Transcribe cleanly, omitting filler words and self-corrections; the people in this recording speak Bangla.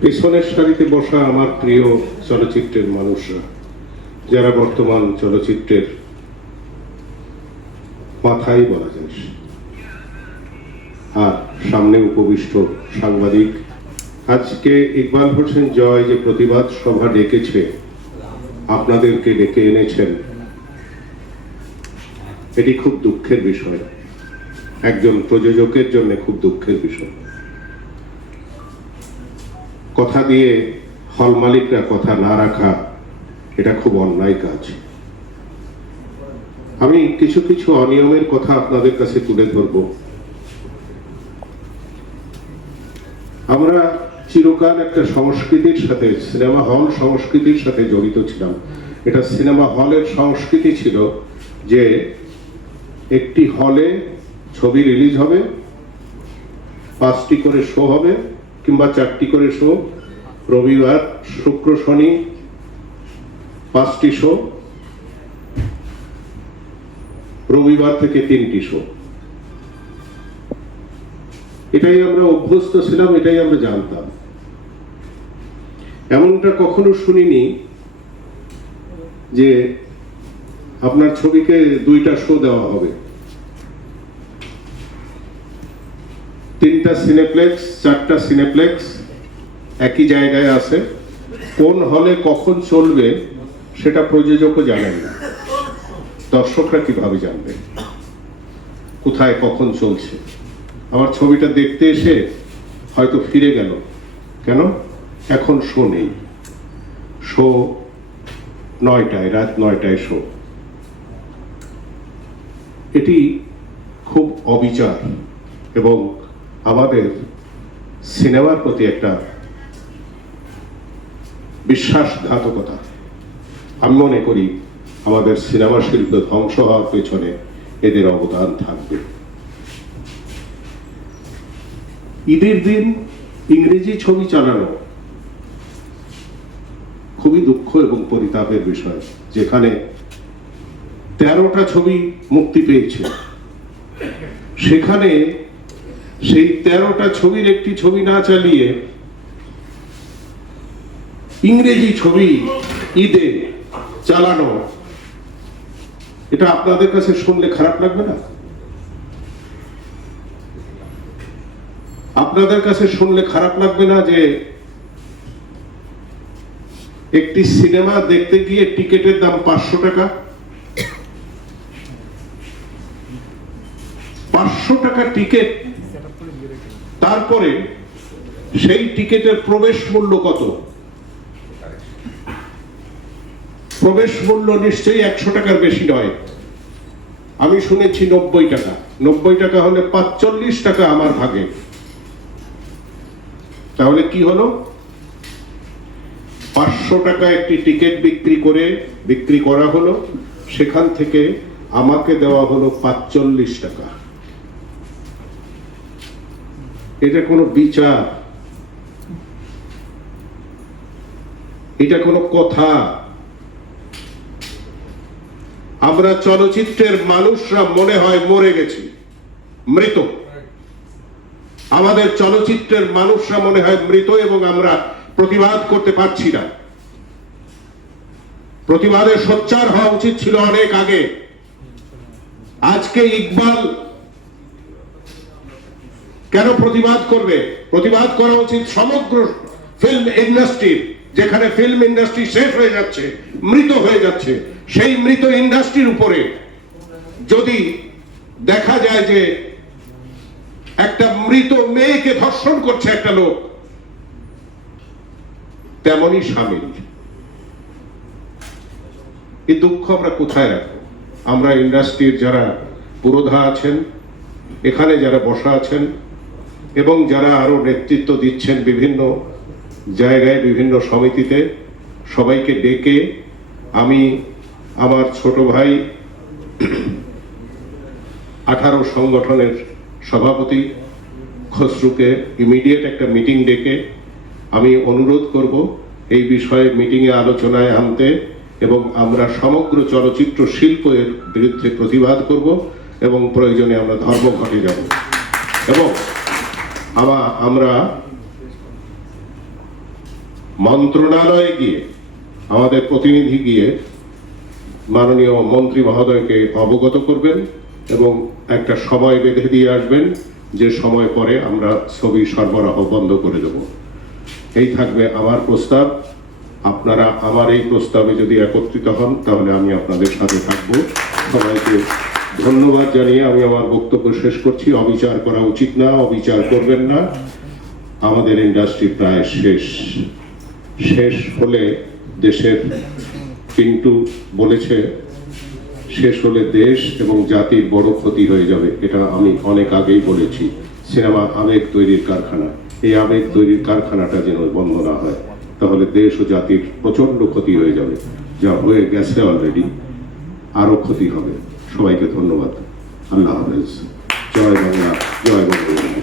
পেছনের সারিতে বসা আমার প্রিয় চলচ্চিত্রের মানুষরা, যারা বর্তমান চলচ্চিত্রের মাথায় বলা যায়, আর সামনে উপবিষ্ট সাংবাদিক, আজকে ইকবাল হোসেন জয় যে প্রতিবাদ সভা ডেকেছে, আপনাদেরকে ডেকে এনেছেন, এটি খুব দুঃখের বিষয়। একজন প্রযোজকের জন্য খুব দুঃখের বিষয়। কথা দিয়ে হল মালিকরা কথা না রাখা, এটা খুব অন্যায় কাজ। আমি কিছু কিছু অনিয়মের কথা আপনাদের কাছে তুলে ধরব। আমরা চিরকাল একটা সংস্কৃতির সাথে, সিনেমা হল সংস্কৃতির সাথে জড়িত ছিলাম। এটা সিনেমা হলের সংস্কৃতি ছিল যে একটি হলে ছবি রিলিজ হবে, 5টি করে শো হবে কিংবা 4টি করে শো, রবিবার শুক্র শনি 5টি শো, রবিবার থেকে 3টি শো। এটাই আমরা অভ্যস্ত ছিলাম, এটাই আমরা জানতাম। এমনটা কখনো শুনিনি যে আপনার ছবিকে 2টা শো দেওয়া হবে, 3টা সিনেপ্লেক্স, 4টা সিনেপ্লেক্স একই জায়গায় আছে। কোন হলে কখন চলবে সেটা প্রযোজকও জানেন না, দর্শকরা কিভাবে জানবে কোথায় কখন চলছে? আমার ছবিটা দেখতে এসে হয়তো ফিরে গেল, কেন? এখন শো নেই, শো 9টায়, রাত 9টায় শো। এটি খুব অবিচার এবং আমাদের সিনেমার প্রতি একটা বিশ্বাসঘাতকতা। আমি মনে করি আমাদের সিনেমা শিল্প ধ্বংস হওয়ার পেছনে এদের অবদান থাকবে। ঈদের দিন ইংরেজি ছবি চালানো খুবই দুঃখ এবং পরিতাপের বিষয়। যেখানে 13টা ছবি মুক্তি পেয়েছে, সেখানে সেই 13টা ছবির একটি ছবি না চালিয়ে ইংরেজি ছবি ঈদে চালানো, এটা আপনাদের কাছে শুনলে খারাপ লাগবে না? আপনাদের কাছে শুনলে খারাপ লাগবে না যে একটি সিনেমা দেখতে গিয়ে টিকিটের দাম 500 টাকা, 500 টাকা টিকিট, তারপরে সেই টিকিটের প্রবেশ মূল্য কত? প্রবেশ মূল্য নিশ্চয়ই 100 টাকার বেশি নয়। আমি শুনেছি 90 টাকা। 90 টাকা হলে 45 টাকা আমার ভাগে। তাহলে কি হলো? 500 টাকা একটি টিকিট বিক্রি করা হলো, সেখান থেকে আমাকে দেওয়া হলো 45 টাকা। এটা কোনো বিচার? এটা কোনো কথা? আমরা চলচ্চিত্রের মানুষরা মনে হয় মরে গেছি, মৃত। আমাদের চলচ্চিত্রের মানুষরা মনে হয় মৃত এবং আমরা প্রতিবাদ করতে পারছি না। প্রতিবাদের সোচ্চার হওয়া উচিত ছিল অনেক আগে। আজকে ইকবাল কেন প্রতিবাদ করবে? প্রতিবাদ করা উচিত সমগ্র ফিল্ম ইন্ডাস্ট্রির, যেখানে ফিল্ম ইন্ডাস্ট্রি শেষ হয়ে যাচ্ছে, মৃত হয়ে যাচ্ছে। সেই মৃত ইন্ডাস্ট্রির উপরে যদি দেখা যায় যে একটা মৃত মেয়েকে ধর্ষণ করছে একটা লোক, তেমনই সামিল। এই দুঃখ আমরা কোথায় রাখবো? আমরা ইন্ডাস্ট্রির যারা পুরোধা আছেন, এখানে যারা বসা আছেন এবং যারা আরো নেতৃত্ব দিচ্ছেন বিভিন্ন জায়গায়, বিভিন্ন সমিতিতে, সবাইকে ডেকে আমি আমার ছোট ভাই 18 সংগঠনের সভাপতি খসরুকে ইমিডিয়েট একটা মিটিং ডেকে আমি অনুরোধ করব এই বিষয়ে মিটিংয়ে আলোচনায় আনতে, এবং আমরা সমগ্র চলচ্চিত্র শিল্পের বিরুদ্ধে প্রতিবাদ করব এবং প্রয়োজনে আমরা ধর্মঘটে যাব এবং আমরা মন্ত্রণালয়ে গিয়ে আমাদের প্রতিনিধি গিয়ে মাননীয় মন্ত্রী মহোদয়কে অবগত করবেন এবং একটা সময় বেঁধে দিয়ে আসবেন, যে সময় পরে আমরা ছবি সরবরাহ বন্ধ করে দেব। এই থাকবে আমার প্রস্তাব। আপনারা আমার এই প্রস্তাবে যদি একত্রিত হন তাহলে আমি আপনাদের সাথে থাকবো। সবাইকে ধন্যবাদ জানিয়ে আমি আমার বক্তব্য শেষ করছি। অবিচার করা উচিত না, অবিচার করবেন না। আমাদের ইন্ডাস্ট্রি প্রায় শেষ হলে দেশের, কিন্তু বলেছে শেষ হলে দেশ এবং জাতির বড় ক্ষতি হয়ে যাবে। এটা আমি অনেক আগেই বলেছি। সিনেমা আবেগ তৈরির কারখানা, এই আবেগ তৈরির কারখানাটা যেন বন্ধ না হয়, তাহলে দেশ ও জাতির প্রচন্ড ক্ষতি হয়ে যাবে, যা হয়ে গেছে অলরেডি, আরো ক্ষতি হবে। সবাইকে ধন্যবাদ। আল্লাহ হাফেজ। জয় বাংলা, জয় বঙ্গবন্ধু।